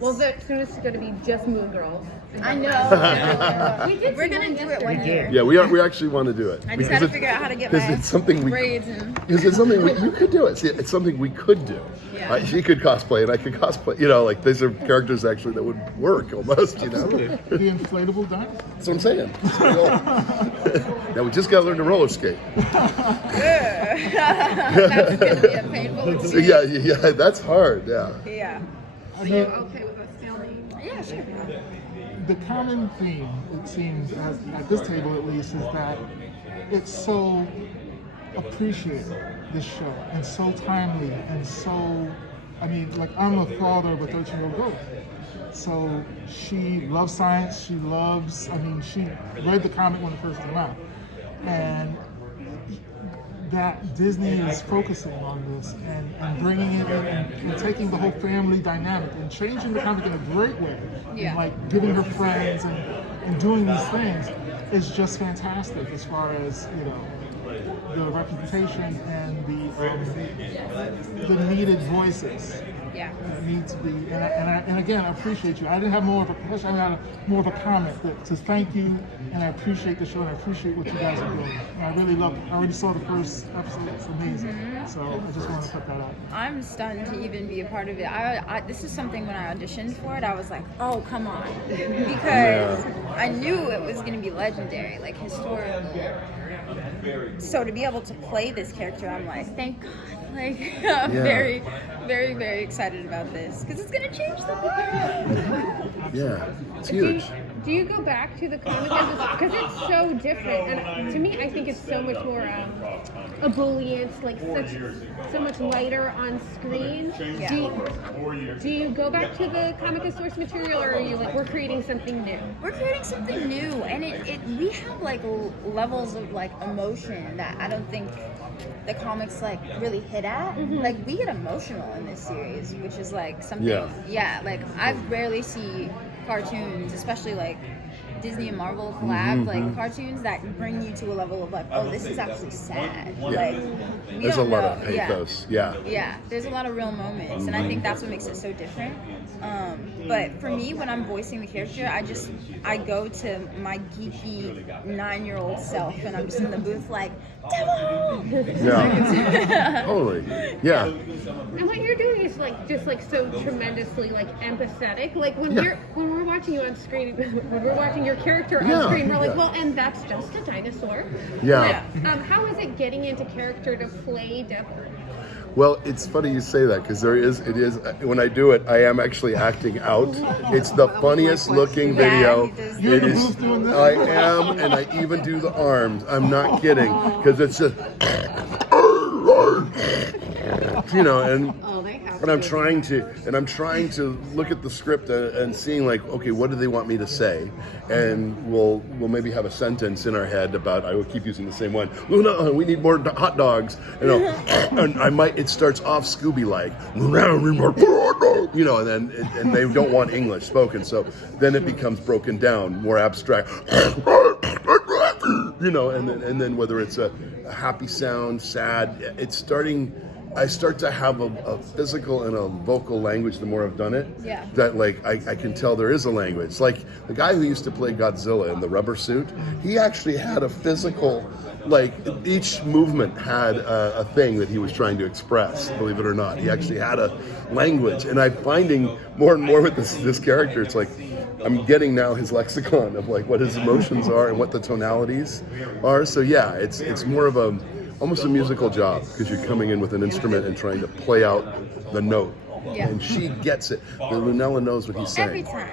Well, soon it's going to be just Moon Girls. I know. We're gonna do it one year. Yeah, we actually want to do it. I just got to figure out how to get my braids and. Because it's something you could do it. See, it's something we could do. Yeah. She could cosplay and I could cosplay. You know, like these are characters actually that would work almost. You know. The inflatable dinosaur. That's what I'm saying. Now we just got to learn to roller skate. That's gonna be a painful experience. Yeah, that's hard. Yeah. Yeah. Are you okay with us filming? Yeah, sure. The common theme, it seems, at this table at least, is that it's so appreciated, this show, and so timely, and so, I mean, like, I'm a father of a 13-year-old girl. So she loves science, she read the comic when it first came out. And that Disney is focusing on this and bringing it in and taking the whole family dynamic and changing the comic in a great way. Yeah. And like giving her friends and doing these things is just fantastic as far as, you know, the representation and the needed voices. Yeah. That need to be, and again, I appreciate you. I didn't have more of a question, I had more of a comment to thank you, and I appreciate the show, and I appreciate what you guys are doing. And I really love it. I already saw the first episode, it's amazing. So I just want to put that out. I'm stunned to even be a part of it. This is something when I auditioned for it, I was like, oh, come on. Because I knew it was going to be legendary, like historical. So to be able to play this character, I'm like, thank God. Like, I'm very, very, very excited about this because it's going to change the world. Yeah, it's huge. Do you go back to the comic because it's so different? And to me, I think it's so much more ebullient, like so much lighter on screen. Yeah. Do you go back to the comic as source material, or are you like, we're creating something new? We're creating something new, and we have like levels of like emotion that I don't think the comics like really hit at. Like we get emotional in this series, which is like something. Yeah, like I rarely see cartoons, especially like Disney and Marvel collab, like cartoons that bring you to a level of like, oh, this is actually sad. Like, there's a lot of pathos. Yeah, there's a lot of real moments, and I think that's what makes it so different. But for me, when I'm voicing the character, I go to my geeky 9-year-old self, and I'm just in the booth like, Devil! Yeah. Totally. Yeah. And what you're doing is like just like so tremendously like empathetic. Like when we're watching you on screen, when we're watching your character on screen, we're like, well, and that's just a dinosaur. Yeah. How is it getting into character to play Devil? Well, it's funny you say that because it is, when I do it, I am actually acting out. It's the funniest looking video. It is, I am, and I even do the arms. I'm not kidding because it's just, you know, and I'm trying to look at the script and seeing like, okay, what do they want me to say? And we'll maybe have a sentence in our head about, I will keep using the same one. Luna, we need more hot dogs. You know, and it starts off Scooby-like, you know, and they don't want English spoken, so then it becomes broken down, more abstract, you know, and then whether it's a happy sound, sad, I start to have a physical and a vocal language the more I've done it. Yeah. That like I can tell there is a language. Like the guy who used to play Godzilla in the rubber suit, he actually had a physical, like each movement had a thing that he was trying to express, believe it or not. He actually had a language. And I'm finding more and more with this character, it's like I'm getting now his lexicon of like what his emotions are and what the tonalities are. So yeah, it's more of almost a musical job because you're coming in with an instrument and trying to play out the note. Yeah. And she gets it. The Lunella knows what he's saying. Every time.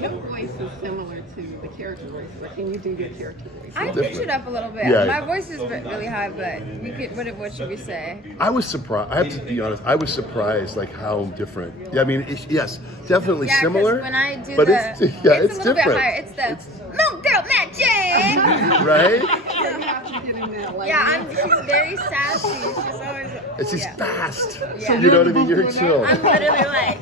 Your voice is similar to the character voice, but can you do your character voice? I pitch it up a little bit. Yeah. My voice is really high, but we could. What should we say? I was surprised. I have to be honest. I was surprised, like how different. Yeah, I mean, yes, definitely similar. When I do but it's a little different. Bit higher. It's Moon Girl Magic. Right? Yeah, she's very sassy. She's always. And she's fast. Yeah. You know what I mean? You're chill. I'm literally like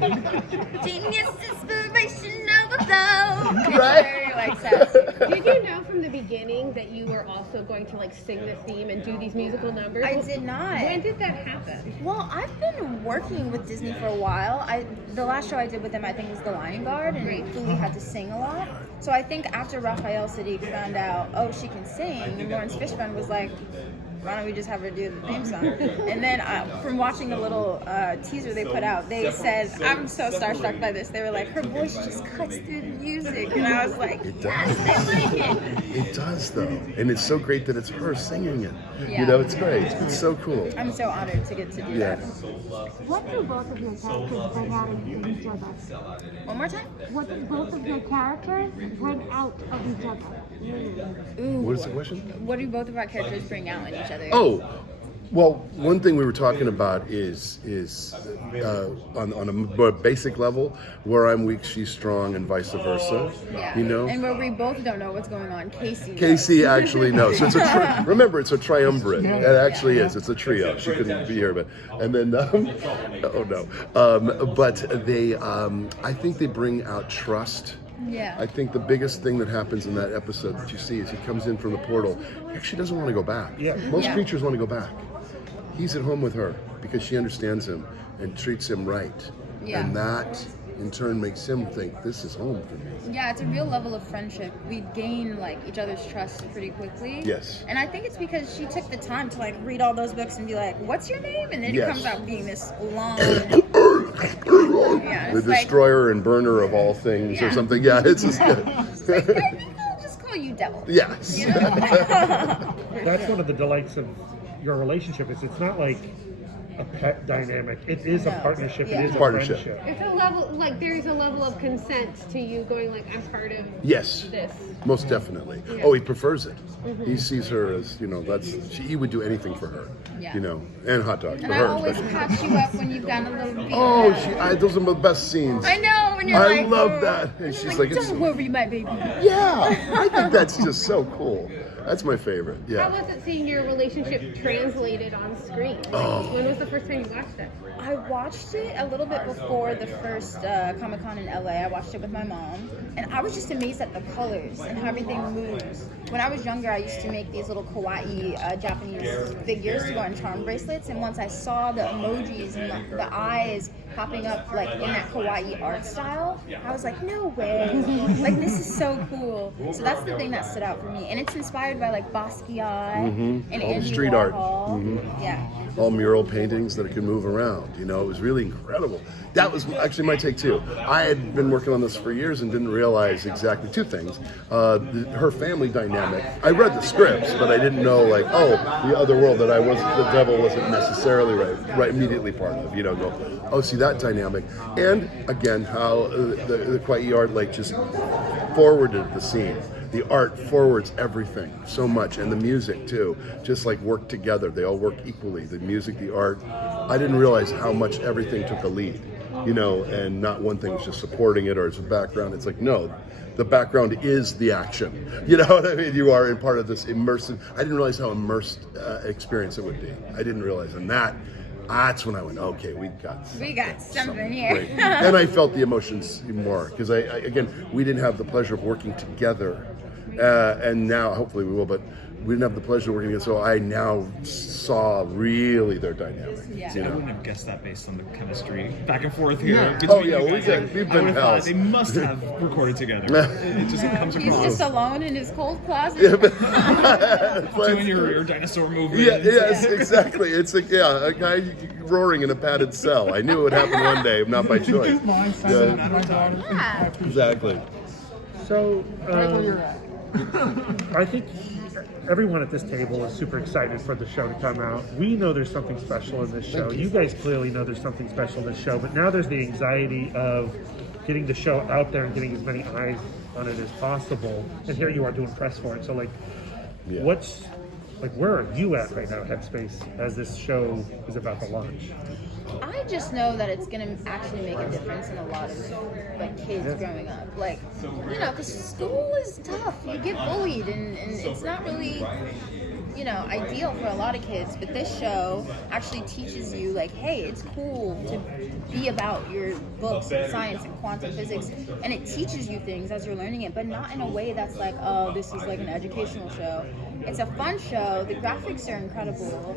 genius inspiration overflow. Right? Very like sassy. Did you know from the beginning that you were also going to like sing the theme and do these musical numbers? I did not. When did that happen? Well, I've been working with Disney for a while. The last show I did with them, I think, was The Lion Guard, and Fuli had to sing a lot. So I think after Raphael Sadiq found out, oh, she can sing, Lawrence Fishburne was like, why don't we just have her do the theme song? And then from watching the little teaser they put out, they said, I'm so starstruck by this. They were like, her voice just cuts through the music. And I was like, It yes, does. I like it. It does, though. And it's so great that it's her singing it. Yeah. You know, it's great. It's so cool. I'm so honored to get to do Yeah. that. What do both of your characters bring out in each other? One more time? What do both of your characters bring out of each other? Ooh. What is the question? What do both of our characters bring out in each other? Oh, well, one thing we were talking about is on a more basic level, where I'm weak, she's strong, and vice versa. Yeah. You know. And where we both don't know what's going on, Casey does. Casey actually knows. So it's remember, it's a triumvirate. It actually is. It's a trio. She couldn't be here, but and then oh no. But they, I think they bring out trust. Yeah. I think the biggest thing that happens in that episode that you see is he comes in from the portal. He actually doesn't want to go back. Yeah. Most Yeah. creatures want to go back. He's at home with her because she understands him and treats him right. Yeah. And that in turn makes him think this is home for me. Yeah, it's a real level of friendship. We gain like each other's trust pretty quickly. Yes. And I think it's because she took the time to like read all those books and be like, "What's your name?" And then Yes. it comes out being this long. The it's like, destroyer and burner of all things or Yeah. something. Yeah, it's just it's like, I think I'll just call you Devil. yes. You know? That's one of the delights of your relationship. Is it's not like a pet dynamic. It is a No. partnership. Yeah. It is a Partnership. friendship. It's a level, like there's a level of consent to you going like, I'm part of Yes. this. Most definitely. Yeah. Oh, he prefers it. He sees her as, you know, he would do anything for her. Yeah. You know, and hot dogs And for I her. always especially. patch you up when you've gotten a little beat. Oh, up. those are the best scenes. I know when you're I like, love "Oh." that. And she's like, it's, "Don't worry, my baby." yeah, I think that's just so cool. That's my favorite. How Yeah. was it seeing your relationship translated on screen? Oh. When was the first time you watched it? I watched it a little bit before the first Comic-Con in LA. I watched it with my mom, and I was just amazed at the colors and how everything moves. When I was younger, I used to make these little kawaii Japanese figures to go on charm bracelets, and once I saw the emojis and the eyes popping up like in that kawaii art style, I was like, no way! Like, this is so cool. So that's the thing that stood out for me, and it's inspired by like Basquiat and All the Andy street art. Warhol. Yeah. All mural paintings that can move around. You know, it was really incredible. That was actually my take too. I had been working on this for years and didn't realize exactly two things. Her family dynamic. I read the scripts, but I didn't know like, oh, the other world that the devil wasn't necessarily right immediately part of. You know, go, oh, see that dynamic. And again, how the kawaii art like just forwarded the scene. The art forwards everything so much, and the music too, just like work together. They all work equally. The music, the art. I didn't realize how much everything took a lead, you know, and not one thing was just supporting it or it's a background. It's like, no, the background is the action. You know what I mean? You are in part of this immersive. I didn't realize how immersed experience it would be. I didn't realize, and that's when I went, okay, we got something here. great. And I felt the emotions more because again, we didn't have the pleasure of working together, and now hopefully we will, but we didn't have the pleasure of working together. So I now saw really their dynamic. Yeah. You I know? wouldn't have guessed that based on the chemistry back and forth here. Yeah. Between Oh, yeah, you guys. we've I been would have thought pals. they must have recorded together. It just comes He's across. just alone in his cold closet. Yeah, but- Doing your dinosaur movement. Yeah, yes, exactly. It's like, a guy roaring in a padded cell. I knew it would happen one day, not by choice. His mind Yeah. sent to my daughter. Yeah. Exactly. So, Right where you're at. I think everyone at this table is super excited for the show to come out. We know there's something special in this show. You guys clearly know there's something special in this show, but now there's the anxiety of getting the show out there and getting as many eyes on it as possible. And here you are doing press for it. So, like, Yeah. where are you at right now, Headspace, as this show is about to launch? I just know that it's gonna actually make a difference in a lot of like kids growing up. Like, you know, because school is tough. You get bullied, and it's not really you know, ideal for a lot of kids, but this show actually teaches you, like, hey, it's cool to be about your books and science and quantum physics, and it teaches you things as you're learning it, but not in a way that's like, oh, this is like an educational show. It's a fun show. The graphics are incredible,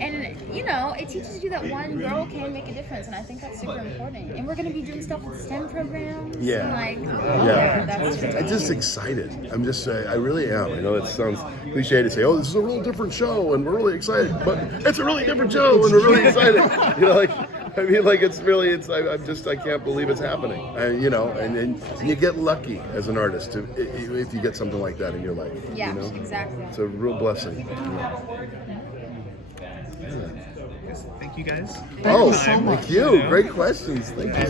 and you know, it teaches you that one girl can make a difference, and I think that's super important. And we're going to be doing stuff with STEM programs. Yeah. And like, Yeah. that's I'm just excited. I'm just, I really am. I know it sounds cliche to say, oh, this is a real different show and we're really excited, but it's a really different show and we're really excited. You know, like, I mean, like, it's really, I'm just, I can't believe it's happening. You know, and you get lucky as an artist if you get something like that in your life. yeah, You know? exactly. It's a real blessing. Thank you guys. Oh, so much. thank you. Great questions. Thank you.